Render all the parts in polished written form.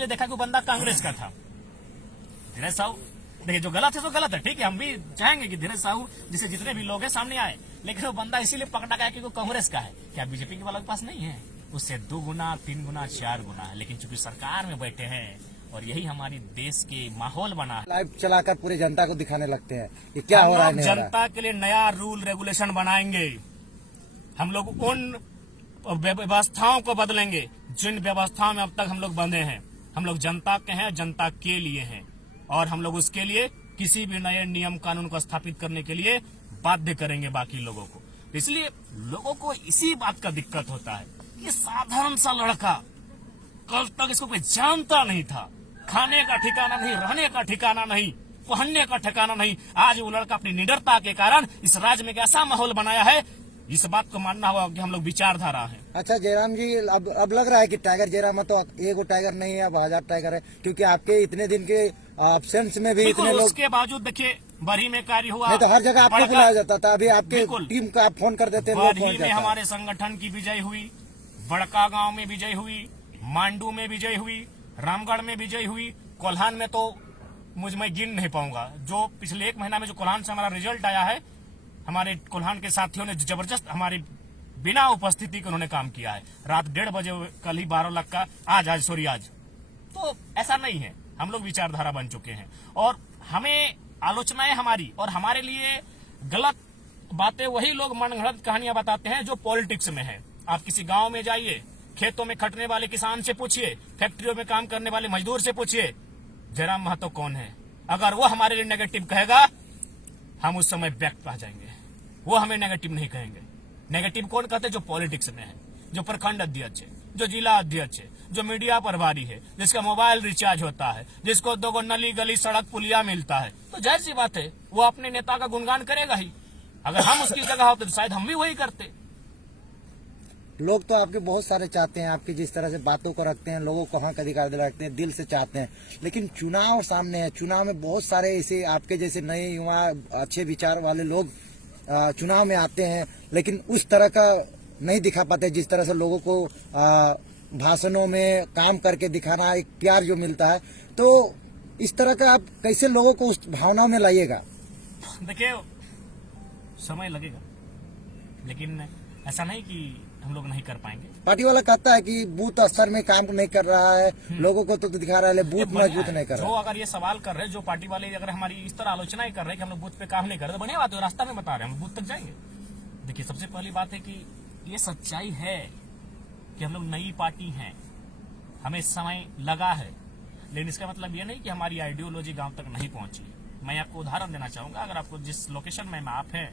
देखा कि वो बंदा कांग्रेस का था, धीरज साहू। देखिए जो गलत है तो गलत है, ठीक है, हम भी चाहेंगे कि धीरज साहू जिसे जितने भी लोग हैं सामने आए, लेकिन वो बंदा इसीलिए पकड़ा गया कि वो कांग्रेस का है। क्या बीजेपी के वालों के पास नहीं है? उससे 2 गुना 3 गुना 4 गुना है, लेकिन चूंकि सरकार में बैठे हैं और यही हमारी देश के माहौल बना है, लाइव चलाकर पूरी जनता को दिखाने लगते हैं कि क्या हो रहा है। जनता के लिए नया रूल रेगुलेशन बनाएंगे, हम लोग उन व्यवस्थाओं को बदलेंगे जिन व्यवस्थाओं में अब तक हम लोग बंधे हैं। हम लोग जनता के हैं, जनता के लिए हैं, और हम लोग उसके लिए किसी भी नए नियम कानून को स्थापित करने के लिए बाध्य करेंगे बाकी लोगों को। इसलिए लोगों को इसी बात का दिक्कत होता है। ये साधारण सा लड़का, कल तक इसको कोई जानता नहीं था, खाने का ठिकाना नहीं, रहने का ठिकाना नहीं, पहनने का ठिकाना नहीं। आज वो लड़का अपनी निडरता के कारण इस राज्य में एक ऐसा माहौल बनाया है, इस बात को मानना होगा कि हम लोग विचारधारा हैं। अच्छा जयराम जी, अब लग रहा है कि टाइगर जयराम तो एगो टाइगर नहीं है, अब 1000 टाइगर है, क्योंकि आपके इतने दिन के एब्सेंस में भी इतने लोग। उसके बावजूद देखिए बरही में कार्य हुआ, नहीं तो हर जगह आपको बुलाया जाता था, अभी आपके टीम का आप फोन कर देते हैं। बरही में हमारे संगठन की विजय हुई, बड़का गांव में विजय हुई, मांडू में विजय हुई, रामगढ़ में विजय हुई, कोल्हान में तो मैं गिन नहीं पाऊंगा। जो पिछले 1 महीना में जो कोल्हान से हमारा रिजल्ट आया है, हमारे कोल्हान के साथियों ने जबरदस्त हमारी बिना उपस्थिति के उन्होंने काम किया है। रात 1:30 बजे कल ही 12 लाख का आज तो ऐसा नहीं है। हम लोग विचारधारा बन चुके हैं और हमें आलोचनाएं हमारी और हमारे लिए गलत बातें वही लोग मनगढ़ंत कहानियां बताते हैं जो पॉलिटिक्स में है। आप किसी गांव में जाइए, खेतों में खटने वाले किसान से पूछिए, फैक्ट्रियों में काम करने वाले मजदूर से पूछिए, जयराम महतो कौन है। अगर वो हमारे लिए नेगेटिव कहेगा, हम उस समय बैक आ जाएंगे। वो हमें नेगेटिव नहीं कहेंगे। नेगेटिव कौन कहते हैं? जो पॉलिटिक्स में है, जो प्रखंड अध्यक्ष है, जो जिला अध्यक्ष है, जो मीडिया प्रभारी है, जिसका मोबाइल रिचार्ज होता है, जिसको 2 नली गली सड़क पुलिया मिलता है, तो जाहिर सी बात है वो अपने नेता का गुणगान करेगा ही। अगर हम उसकी जगह होते तो शायद हम भी वही करते। लोग तो आपके बहुत सारे चाहते हैं, आपकी जिस तरह से बातों को रखते हैं, लोगों को हक अधिकार रखते हैं, दिल से चाहते हैं, लेकिन चुनाव सामने है। चुनाव में बहुत सारे ऐसे आपके जैसे नए युवा अच्छे विचार वाले लोग चुनाव में आते हैं, लेकिन उस तरह का नहीं दिखा पाते जिस तरह से लोगों को भाषणों में काम करके दिखाना, एक प्यार जो मिलता है। तो इस तरह का आप कैसे लोगों को उस भावना में लाइएगा? देखिए समय लगेगा, लेकिन ऐसा नहीं कि हम लोग नहीं कर पाएंगे। पार्टी वाला कहता है कि बूथ स्तर में काम नहीं कर रहा है, लोगों को तो दिखा रहा है, बूथ मजबूत नहीं कर रहा है। जो अगर ये सवाल कर रहे हैं, जो पार्टी वाले अगर हमारी इस तरह आलोचना कर रहे हैं कि हम लोग बूथ पे काम नहीं कर रहे, तो बढ़िया बात है, रास्ता में बता रहे हैं, हम बूथ तक जाएंगे। देखिए सबसे पहली बात है कि ये सच्चाई है कि हम लोग नई पार्टी हैं, हमें समय लगा है, लेकिन इसका मतलब ये नहीं कि हमारी आइडियोलॉजी गांव तक नहीं पहुंची। मैं आपको उदाहरण देना चाहूंगा। अगर आपको जिस लोकेशन में आप हैं,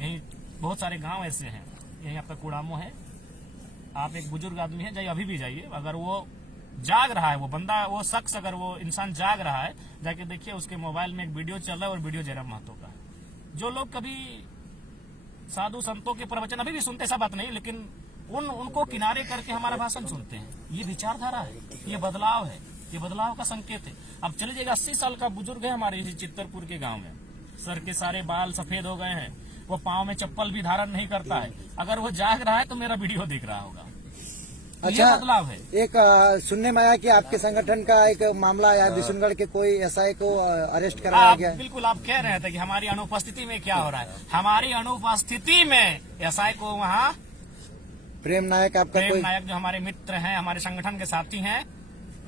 यहीं बहुत सारे गांव ऐसे हैं, यहीं आपका कुड़ामो है, आप एक बुजुर्ग आदमी है, जाइए अभी भी जाइए, अगर वो जाग रहा है, वो बंदा, वो शख्स, अगर वो इंसान जाग रहा है, जाके देखिए उसके मोबाइल में एक वीडियो चल रहा है और वीडियो जयराम महतो का है। जो लोग कभी साधु संतों के प्रवचन अभी भी सुनते, ऐसा बात नहीं, लेकिन उनको किनारे करके हमारा भाषण सुनते हैं। ये विचारधारा है, ये बदलाव है, ये बदलाव का संकेत है। अब चले जाएगा, 80 साल का बुजुर्ग है हमारे इसी चित्तरपुर के गांव में, सर के सारे बाल सफेद हो गए हैं, वो पांव में चप्पल भी धारण नहीं करता है। अगर वो जाग रहा है तो मेरा वीडियो देख रहा होगा। अच्छा, ये बदलाव है। एक सुनने में आया कि आपके संगठन का एक मामला आया, विशुनगढ़ के कोई एसआई को अरेस्ट कराया गया। बिल्कुल, आप कह रहे थे कि हमारी अनुपस्थिति में क्या हो रहा है। हमारी अनुपस्थिति में एसआई को वहाँ प्रेम नायक, आपका प्रेम नायक जो हमारे मित्र हैं, हमारे संगठन के साथी हैं,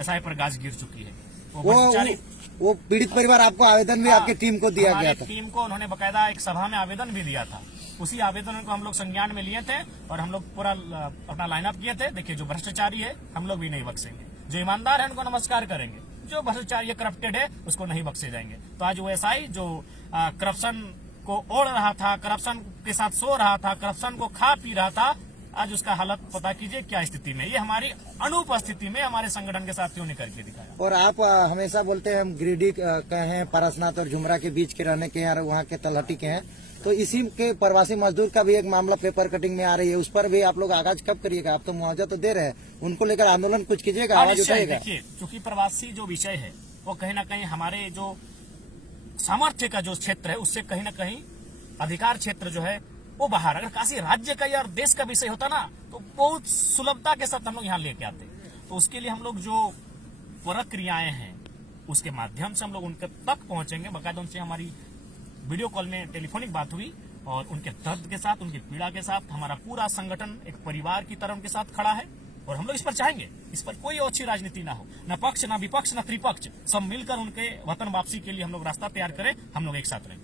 एसआई पर गाज गिर चुकी है। वो पीड़ित परिवार आपको आवेदन भी आपकी टीम को दिया गया था? टीम को उन्होंने बकायदा एक सभा में आवेदन भी दिया था। उसी आवेदन को हम लोग संज्ञान में लिए थे और हम लोग पूरा अपना लाइनअप किए थे। देखिए जो भ्रष्टाचारी है हम लोग भी नहीं बख्शेंगे, जो ईमानदार है उनको नमस्कार करेंगे, जो भ्रष्टाचारी करप्टेड है उसको नहीं बख्शे जाएंगे। तो आज वो एसआई जो करप्शन को ओढ़ रहा था, करप्शन के साथ सो रहा था, करप्शन को खा पी रहा था, आज उसका हालत पता कीजिए क्या स्थिति में। ये हमारी अनुपस्थिति में हमारे संगठन के साथियों ने करके दिखाया। और आप हमेशा बोलते हैं हम गिरिडीह के हैं, पारसनाथ और झुमरा के बीच के रहने के हैं और वहाँ के तलहटी के हैं, तो इसी के प्रवासी मजदूर का भी एक मामला पेपर कटिंग में आ रही है, उस पर भी आप लोग आगाज कब करिएगा? आप तो मुआवजा तो दे रहे हैं, उनको लेकर आंदोलन कुछ कीजिएगा, आवाज उठाइएगा? देखिए चूंकि प्रवासी जो विषय है वो कहीं ना कहीं हमारे जो सामर्थ्य का जो क्षेत्र है उससे कहीं ना कहीं अधिकार क्षेत्र जो है वो बाहर। अगर काशी राज्य का या देश का विषय होता ना तो बहुत सुलभता के साथ हम लोग यहाँ लेके आते। तो उसके लिए हम लोग जो प्रक्रियाएं हैं उसके माध्यम से हम लोग उनके तक पहुंचेंगे। बाकायदा उनसे हमारी वीडियो कॉल में टेलीफोनिक बात हुई और उनके दर्द के साथ, उनकी पीड़ा के साथ हमारा पूरा संगठन एक परिवार की तरह उनके साथ खड़ा है और हम लोग इस पर चाहेंगे, इस पर कोई अच्छी राजनीति ना हो, न पक्ष न विपक्ष न त्रिपक्ष, सब मिलकर उनके वतन वापसी के लिए हम लोग रास्ता तैयार करें, हम लोग एक साथ रहें।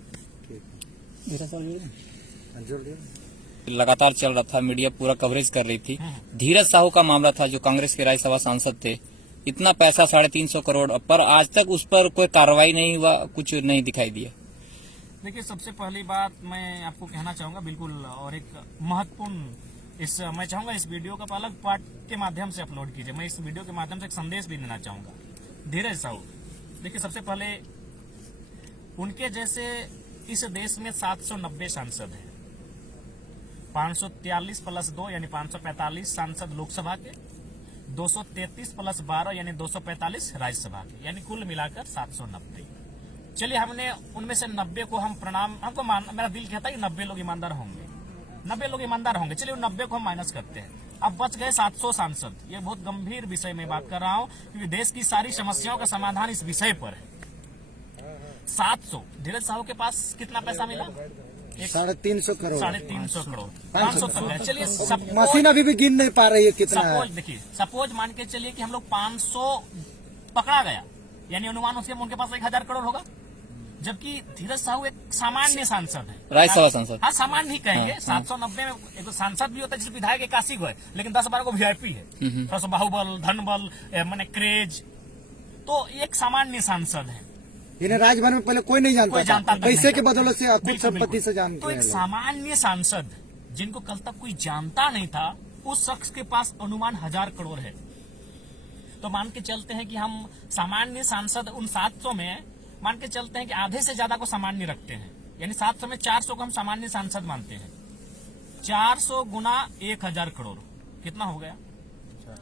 लगातार चल रहा था, मीडिया पूरा कवरेज कर रही थी। धीरज साहू का मामला था जो कांग्रेस के राज्यसभा सांसद थे, इतना पैसा 350 करोड़, पर आज तक उस पर कोई कार्रवाई नहीं हुआ, कुछ नहीं दिखाई दिया। देखिए, सबसे पहली बात मैं आपको कहना चाहूंगा बिल्कुल, और एक महत्वपूर्ण मैं चाहूंगा इस वीडियो का अलग पार्ट के माध्यम से अपलोड कीजिए। मैं इस वीडियो के माध्यम से एक संदेश भी देना चाहूंगा। धीरज साहू, देखिए सबसे पहले उनके जैसे इस देश में 790 सांसद हैं, 543 प्लस 2 यानी 545 सांसद लोकसभा के, 233 प्लस 12 यानी 245 राज्यसभा के, यानी कुल मिलाकर 790। चलिए, हमने उनमें से 90 को हम प्रणाम, मेरा दिल कहता है कि 90 लोग ईमानदार होंगे, 90 लोग ईमानदार होंगे। चलिए, 90 को हम माइनस करते हैं, अब बच गए 700 सांसद। ये बहुत गंभीर विषय में बात कर रहा हूं क्योंकि देश की सारी समस्याओं का समाधान इस विषय पर है। 700, धीरज साहू के पास कितना पैसा मिला? 350 करोड़, 350 करोड़, 500 तक है। चलिए, मशीन अभी भी गिन नहीं पा रही है कितना है। सपोज देखिए, सपोज मान के चलिए कि हम लोग 500 पकड़ा गया, यानी अनुमान उसके उनके पास 1000 करोड़ होगा, जबकि धीरज साहू एक सामान्य सांसद है, राज्यसभा सांसद। हाँ, सामान्य ही कहेंगे। 790 में एक तो सांसद भी होता है, जिस विधायक 81 को है, लेकिन 10-12 को वीआईपी है, थोड़ा सा बाहुबल, धनबल, माने क्रेज, तो एक सामान्य सांसद है। इन्हें राजभर में पहले कोई नहीं जानता था, पैसे के बदौलत से कुछ संपत्ति से जानते तो एक सामान्य सांसद जिनको कल तक कोई जानता नहीं था, उस शख्स के पास अनुमान 1000 करोड़ है। तो मान के चलते हैं कि हम सामान्य सांसद उन 700 में मान के चलते हैं कि आधे से ज्यादा को सामान्य रखते हैं, यानी 700 में 400 को हम सामान्य सांसद मानते हैं। 400 गुना 1000 करोड़ कितना हो गया?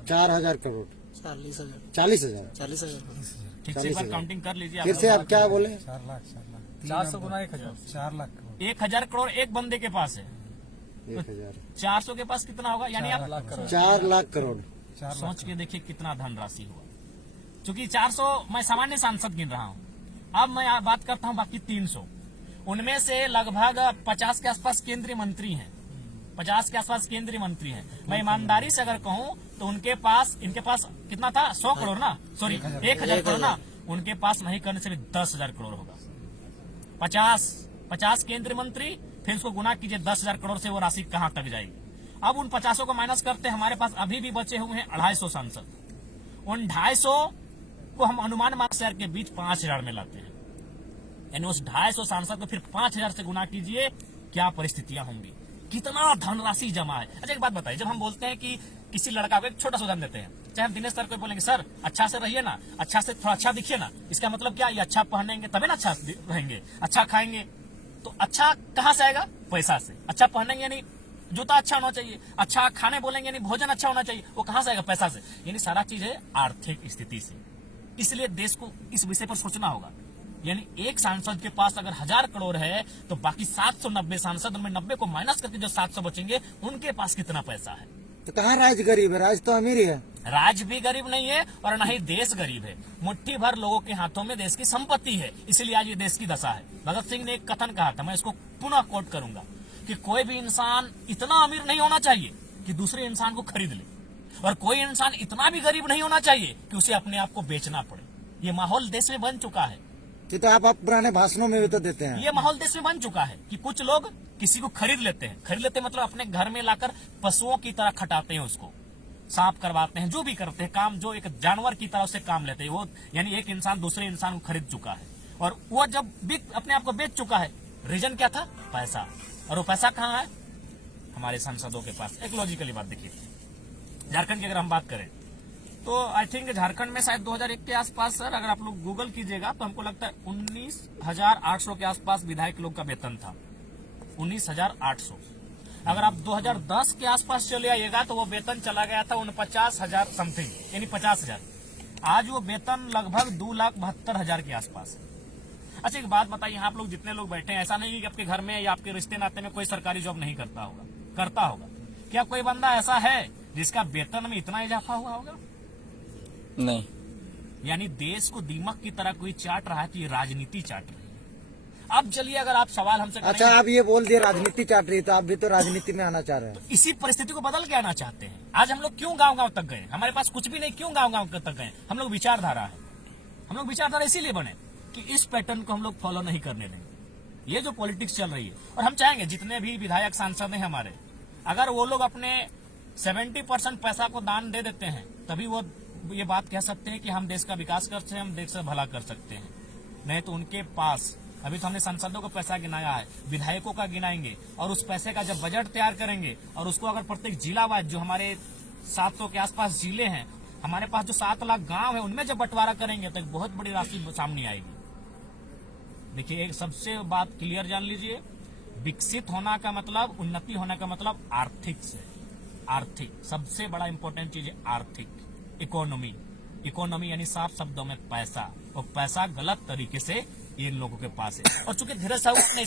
4000 करोड़, 40,000। ठीक से एक बार काउंटिंग कर लीजिए। फिर से आप क्या बोले? 400 गुना 1000, 4 लाख करोड़। 1000 करोड़ एक बंदे के पास है, 1000, 400 के पास कितना होगा? यानी आप 4 लाख करोड़। सोच के देखिए कितना धनराशि हुआ। चूंकि 400 मैं सामान्य सांसद गिन रहा हूं, अब मैं बात करता हूं बाकी 300। उनमें से लगभग 50 के आसपास केंद्रीय मंत्री हैं, 50 के आसपास केंद्रीय मंत्री हैं। मैं ईमानदारी से अगर कहूं तो इनके पास कितना था? 100 करोड़ ना, सॉरी 1000 करोड़ ना, उनके पास नहीं करने से भी 10,000 करोड़ होगा। 50 केंद्रीय मंत्री, फिर उसको गुना कीजिए 10,000 करोड़ से वो राशि कहां तक जाएगी। अब उन 50 को माइनस करते, हमारे पास अभी भी बचे हुए हैं 250 सांसद। उन 250 को हम अनुमान शहर के बीच 5000 में लाते हैं, यानी उस 250 सांसद को फिर 5000 से गुना कीजिए, क्या परिस्थितियां होंगी, कितना धनराशि जमा है। अच्छा, एक बात बताइए, जब हम बोलते हैं कि किसी लड़का को एक छोटा सा उदाहरण देते हैं, चाहे हम दिनेश सर को बोलेंगे सर अच्छा से रहिए ना, अच्छा से थोड़ा अच्छा दिखिए ना, इसका मतलब क्या? ये अच्छा पहनेंगे तभी ना अच्छा रहेंगे, अच्छा खाएंगे तो अच्छा कहां से आएगा? पैसा से। अच्छा पहनेंगे यानी जूता अच्छा होना चाहिए, अच्छा खाने बोलेंगे यानी भोजन अच्छा होना चाहिए, वो कहां से आएगा? पैसा से। यानी सारा चीज है आर्थिक स्थिति से। इसलिए देश को इस विषय पर सोचना होगा। यानी एक सांसद के पास अगर 1000 करोड़ है तो बाकी 790 सांसद, उनमें 90 को माइनस करके जो 700 बचेंगे, उनके पास कितना पैसा है? तो कहाँ राज गरीब है? राज तो अमीर ही है। राज भी गरीब नहीं है और न ही देश गरीब है। मुट्ठी भर लोगों के हाथों में देश की संपत्ति है, इसलिए आज ये देश की दशा है। भगत सिंह ने एक कथन कहा था, मैं इसको पुनः कोट करूंगा, कि कोई भी इंसान इतना अमीर नहीं होना चाहिए कि दूसरे इंसान को खरीद ले, और कोई इंसान इतना भी गरीब नहीं होना चाहिए कि उसे अपने आप को बेचना पड़े। ये माहौल देश में बन चुका है। ये तो आप पुराने भाषणों में भी तो देते हैं। ये माहौल देश में बन चुका है कि कुछ लोग किसी को खरीद लेते हैं। खरीद लेते मतलब अपने घर में लाकर पशुओं की तरह खटाते हैं, उसको साफ करवाते हैं, जो भी करते हैं काम, जो एक जानवर की तरह उससे काम लेते हैं वो। यानी एक इंसान दूसरे इंसान को खरीद चुका है, और वो जब अपने आप को बेच चुका है, रीजन क्या था? पैसा। और वो पैसा कहाँ है? हमारे सांसदों के पास। एक लॉजिकली बात देखिए, झारखंड की अगर हम बात करें तो आई थिंक झारखंड में शायद 2001 के आसपास, सर अगर आप लोग गूगल कीजिएगा तो हमको लगता है 19,800 के आसपास विधायक लोग का वेतन था। 19,800। अगर आप 2010 के आसपास चले आइएगा तो वो वेतन चला गया था 49,000 समथिंग, यानी 50,000। आज वो वेतन लगभग 2,72,000 के आसपास है। अच्छा, एक बात बताइए, आप लोग जितने लोग बैठे हैं, ऐसा नहीं कि आपके घर में या आपके रिश्ते नाते में कोई सरकारी जॉब नहीं करता होगा, करता होगा। क्या कोई बंदा ऐसा है जिसका वेतन में इतना इजाफा हुआ होगा? नहीं। यानी देश को दीमक की तरह कोई चाट रहा है तो ये राजनीति चाट रही है। अब चलिए अगर आप सवाल हमसे करेंगे, अच्छा आप ये बोल दिए राजनीति चाट रही है, तो आप भी तो राजनीति में आना चाह रहे हैं। इसी परिस्थिति को बदल के आना चाहते हैं। आज हम लोग क्यों गांव गांव तक गए? हमारे पास कुछ भी नहीं, क्यों गांव गांव तक गए? हम लोग विचारधारा है, हम लोग विचारधारा इसीलिए बने कि इस पैटर्न को हम लोग फॉलो नहीं करने देंगे। ये जो पॉलिटिक्स चल रही है, और हम चाहेंगे जितने भी विधायक सांसद हैं हमारे, अगर वो लोग अपने 70% पैसा को दान दे देते हैं, तभी वो ये बात कह सकते हैं कि हम देश का विकास कर सकते हैं, हम देश का भला कर सकते हैं। नहीं तो उनके पास, अभी तो हमने सांसदों का पैसा गिनाया है, विधायकों का गिनाएंगे, और उस पैसे का जब बजट तैयार करेंगे और उसको अगर प्रत्येक जिला वाइज, जो हमारे 700 के आसपास जिले हैं, हमारे पास जो 7 लाख गांव है, उनमें जब बंटवारा करेंगे तो एक बहुत बड़ी राशि सामने आएगी। देखिए, एक सबसे बात क्लियर जान लीजिए, विकसित होना का मतलब, उन्नति होने का मतलब आर्थिक से, आर्थिक सबसे बड़ा इंपॉर्टेंट चीज है आर्थिक, इकोनॉमी। इकोनॉमी यानी साफ शब्दों में पैसा, और पैसा गलत तरीके से इन लोगों के पास है। और चूंकि धीरज साहू ने